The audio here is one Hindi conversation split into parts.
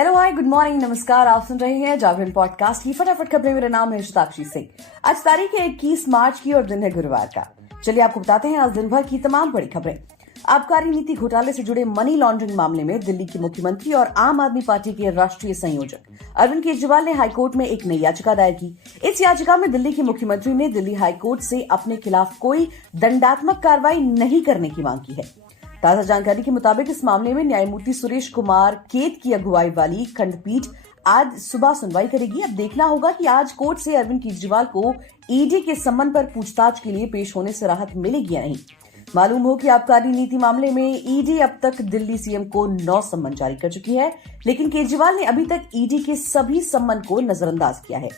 हेलो हाय गुड मॉर्निंग नमस्कार। आप सुन रहे हैं जागरण पॉडकास्ट की फटाफट खबरें। मेरा नाम है शताक्षी सिंह। आज तारीख है 21 मार्च की और दिन है गुरुवार का। चलिए आपको बताते हैं आज दिन भर की तमाम बड़ी खबरें। आबकारी नीति घोटाले से जुड़े मनी लॉन्ड्रिंग मामले में दिल्ली के मुख्यमंत्री और आम आदमी पार्टी के राष्ट्रीय संयोजक अरविंद केजरीवाल ने हाईकोर्ट में एक नई याचिका दायर की। इस याचिका में दिल्ली के मुख्यमंत्री ने दिल्ली हाईकोर्ट से अपने खिलाफ कोई दंडात्मक कार्रवाई नहीं करने की मांग की है। ताजा जानकारी के मुताबिक इस मामले में न्यायमूर्ति सुरेश कुमार केत की अगुवाई वाली खंडपीठ आज सुबह सुनवाई करेगी। अब देखना होगा कि आज कोर्ट से अरविंद केजरीवाल को ईडी के सम्मन पर पूछताछ के लिए पेश होने से राहत मिलेगी या नहीं। मालूम हो कि आबकारी नीति मामले में ईडी अब तक दिल्ली सीएम को 9 सम्मन जारी कर चुकी है, लेकिन केजरीवाल ने अभी तक ईडी के सभी सम्मन को नजरअंदाज किया है।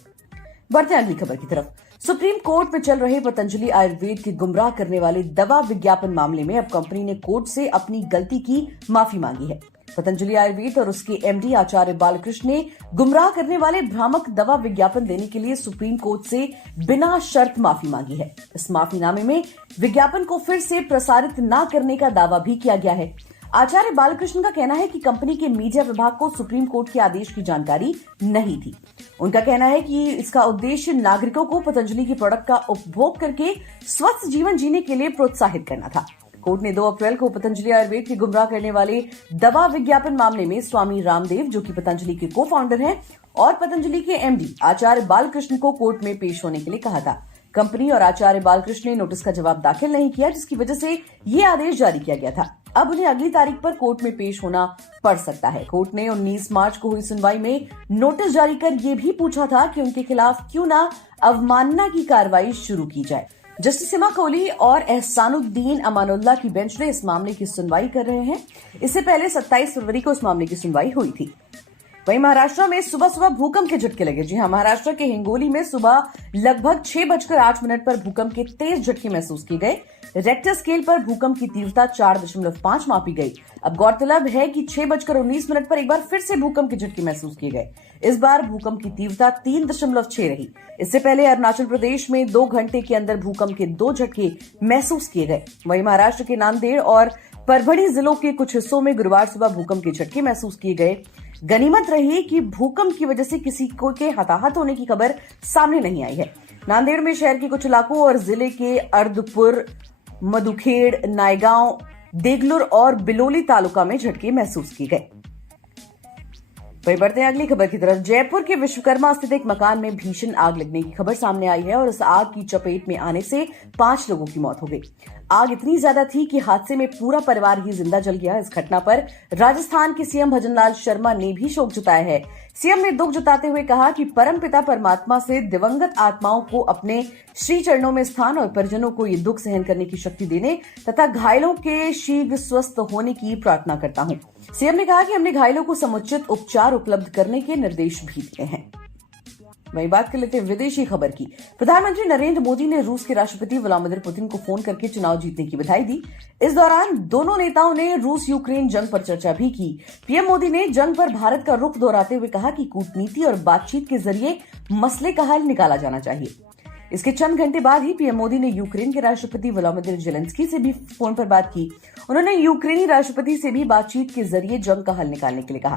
बढ़ते हैं अगली खबर की तरफ। सुप्रीम कोर्ट में चल रहे पतंजलि आयुर्वेद के गुमराह करने वाले दवा विज्ञापन मामले में अब कंपनी ने कोर्ट से अपनी गलती की माफी मांगी है। पतंजलि आयुर्वेद और उसके एमडी आचार्य बालकृष्ण ने गुमराह करने वाले भ्रामक दवा विज्ञापन देने के लिए सुप्रीम कोर्ट से बिना शर्त माफी मांगी है। इस माफीनामे में विज्ञापन को फिर से प्रसारित न करने का दावा भी किया गया है। आचार्य बालकृष्ण का कहना है कि कंपनी के मीडिया विभाग को सुप्रीम कोर्ट के आदेश की जानकारी नहीं थी। उनका कहना है कि इसका उद्देश्य नागरिकों को पतंजलि के प्रोडक्ट का उपभोग करके स्वस्थ जीवन जीने के लिए प्रोत्साहित करना था। कोर्ट ने 2 अप्रैल को पतंजलि आयुर्वेद के गुमराह करने वाले दवा विज्ञापन मामले में स्वामी रामदेव, जो कि पतंजलि के को फाउंडर हैं, और पतंजलि के एमडी आचार्य बालकृष्ण को कोर्ट में पेश होने के लिए कहा था। कंपनी और आचार्य बालकृष्ण ने नोटिस का जवाब दाखिल नहीं किया, जिसकी वजह से ये आदेश जारी किया गया था। अब उन्हें अगली तारीख पर कोर्ट में पेश होना पड़ सकता है। कोर्ट ने 19 मार्च को हुई सुनवाई में नोटिस जारी कर ये भी पूछा था कि उनके खिलाफ क्यों ना अवमानना की कार्रवाई शुरू की जाए। जस्टिस सीमा कोहली और एहसानुद्दीन अमानुल्लाह की बेंच ने इस मामले की सुनवाई कर रहे हैं। इससे पहले 27 फरवरी को इस मामले की सुनवाई हुई थी। वहीं महाराष्ट्र में सुबह सुबह भूकंप के झटके लगे। जी हां, महाराष्ट्र के हिंगोली में सुबह लगभग 6:08 पर भूकंप के तेज झटके महसूस किए गए। रेक्टर स्केल पर भूकंप की तीव्रता 4.5 मापी गई। अब गौरतलब है कि 6:19 पर एक बार फिर से भूकंप के झटके महसूस किए गए। इस बार भूकंप की तीव्रता 3.6 रही। इससे पहले अरुणाचल प्रदेश में 2 घंटे के अंदर भूकंप के 2 झटके महसूस किए गए। वहीं महाराष्ट्र के नांदेड़ और परभणी जिलों के कुछ हिस्सों में गुरुवार सुबह भूकंप के झटके महसूस किए गए। गनीमत रही कि भूकंप की वजह से किसी को के हताहत होने की खबर सामने नहीं आई है। नांदेड़ में शहर के कुछ इलाकों और जिले के अर्धपुर, मधुखेड़, नायगांव, देगलुर और बिलोली तालुका में झटके महसूस किए गए। वहीं बढ़ते हैं अगली खबर की तरफ। जयपुर के विश्वकर्मा स्थित एक मकान में भीषण आग लगने की खबर सामने आई है और इस आग की चपेट में आने से 5 लोगों की मौत हो गई। आग इतनी ज्यादा थी कि हादसे में पूरा परिवार ही जिंदा जल गया। इस घटना पर राजस्थान के सीएम भजनलाल शर्मा ने भी शोक जताया है। सीएम ने दुख जताते हुए कहा कि परमपिता परमात्मा से दिवंगत आत्माओं को अपने श्री चरणों में स्थान और परिजनों को ये दुख सहन करने की शक्ति देने तथा घायलों के शीघ्र स्वस्थ होने की प्रार्थना करता हूं। सीएम ने कहा कि हमने घायलों को समुचित उपचार उपलब्ध करने के निर्देश भी दिए हैं। वहीं बात कर लेते हैं विदेशी खबर की। प्रधानमंत्री नरेंद्र मोदी ने रूस के राष्ट्रपति व्लादिमीर पुतिन को फोन करके चुनाव जीतने की बधाई दी। इस दौरान दोनों नेताओं ने रूस यूक्रेन जंग पर चर्चा भी की। पीएम मोदी ने जंग पर भारत का रुख दोहराते हुए कहा कि कूटनीति और बातचीत के जरिए मसले का हल निकाला जाना चाहिए। इसके चंद घंटे बाद ही पीएम मोदी ने यूक्रेन के राष्ट्रपति व्लादिमीर जेलेंस्की से भी फोन पर बात की। उन्होंने यूक्रेनी राष्ट्रपति से भी बातचीत के जरिए जंग का हल निकालने के लिए कहा।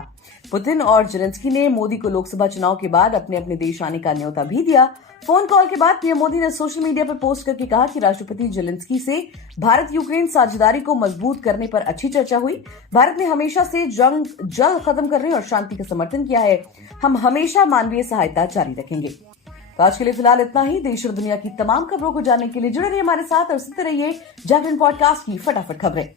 पुतिन और जेलेंस्की ने मोदी को लोकसभा चुनाव के बाद अपने अपने देश आने का न्योता भी दिया। फोन कॉल के बाद पीएम मोदी ने सोशल मीडिया पर पोस्ट करके कहा कि राष्ट्रपति जेलेंस्की से भारत यूक्रेन साझेदारी को मजबूत करने पर अच्छी चर्चा हुई। भारत ने हमेशा से जंग जल्द खत्म करने और शांति का समर्थन किया है। हम हमेशा मानवीय सहायता जारी रखेंगे। तो आज के लिए फिलहाल इतना ही। देश और दुनिया की तमाम खबरों को जानने के लिए जुड़े रहिए हमारे साथ और सुनते रहिए जागरण पॉडकास्ट की फटाफट खबरें।